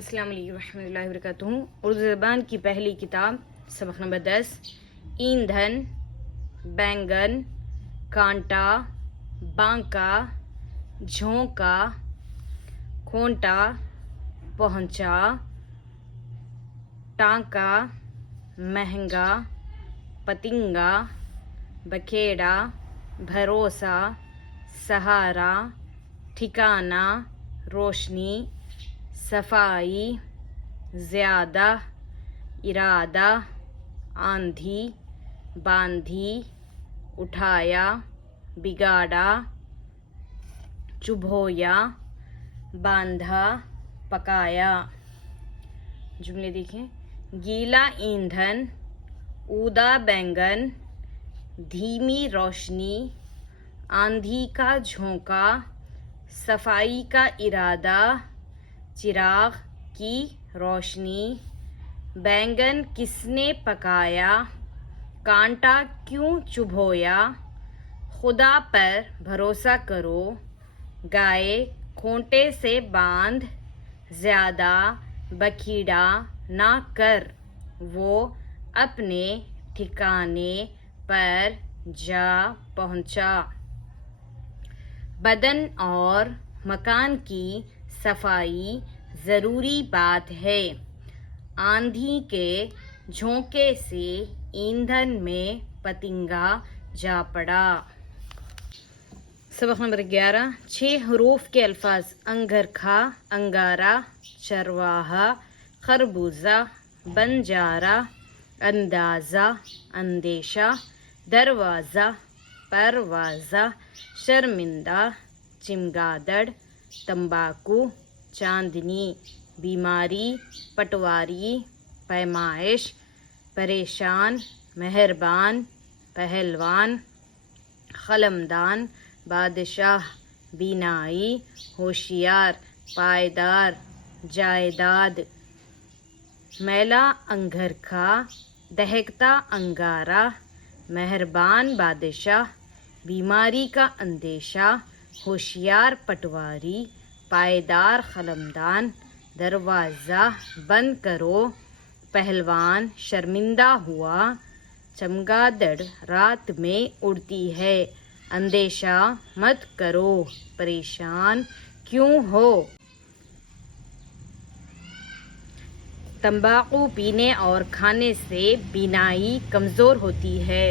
السلام علیکم ورحمۃ اللہ وبرکاتہ۔ اردو زبان کی پہلی کتاب سبق نمبر 10 ایندھن، بینگن، کانٹا، بانکا، جھونکا، کھونٹا، پہنچا، ٹانکا، مہنگا، پتنگا، بکھیڑا، بھروسہ، سہارا، ٹھکانہ، روشنی، صفائی، زیادہ، ارادہ، آندھی، باندھی، اٹھایا، بگاڑا، چبھویا، باندھا، پکایا۔ جملے دیکھیں۔ گیلا ایندھن، اودا بینگن، دھیمی روشنی، آندھی کا جھونکا، صفائی کا ارادہ، چراغ کی روشنی، بینگن کس نے پکایا، کانٹا کیوں چبھویا، خدا پر بھروسہ کرو، گائے کھونٹے سے باندھ، زیادہ بکھیڑا نہ کر، وہ اپنے ٹھکانے پر جا پہنچا۔ بدن اور مکان کی صفائی ضروری بات ہے۔ آندھی کے جھونکے سے ایندھن میں پتنگا جا پڑا۔ سبق نمبر 11 6 حروف کے الفاظ انگرکھا، انگارہ، چرواہا، خربوزہ، بنجارہ، اندازہ، اندیشہ، دروازہ، پروازہ، شرمندہ، چمگادڑ، تمباکو، چاندنی، بیماری، پٹواری، پیمائش، پریشان، مہربان، پہلوان، قلمدان، بادشاہ، بینائی، ہوشیار، پائیدار، جائیداد۔ میلہ انگرکھا، دہکتا انگارہ، مہربان بادشاہ، بیماری کا اندیشہ، ہوشیار پٹواری، پائیدار قلمدان۔ دروازہ بند کرو، پہلوان شرمندہ ہوا، چمگادڑ رات میں اڑتی ہے، اندیشہ مت کرو، پریشان کیوں ہو؟ تمباکو پینے اور کھانے سے بینائی کمزور ہوتی ہے۔